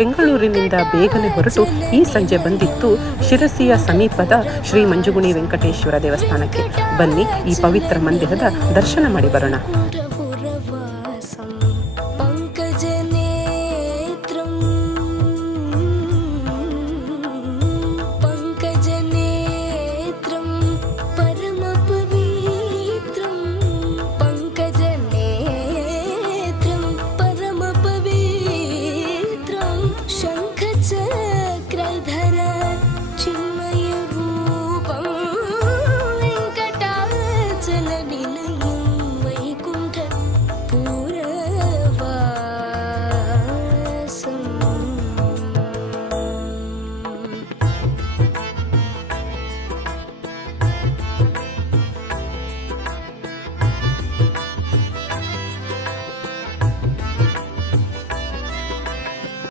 ಬೆಂಗಳೂರಿನಿಂದ ಬೇಗನೆ ಹೊರಟು ಈ ಸಂಜೆ ಬಂದಿತ್ತು ಶಿರಸಿಯ ಸಮೀಪದ ಶ್ರೀ ಮಂಜುಗುಣಿ ವೆಂಕಟೇಶ್ವರ ದೇವಸ್ಥಾನಕ್ಕೆ. ಬನ್ನಿ ಈ ಪವಿತ್ರ ಮಂದಿರದ ದರ್ಶನ ಮಾಡಿ ಬರೋಣ.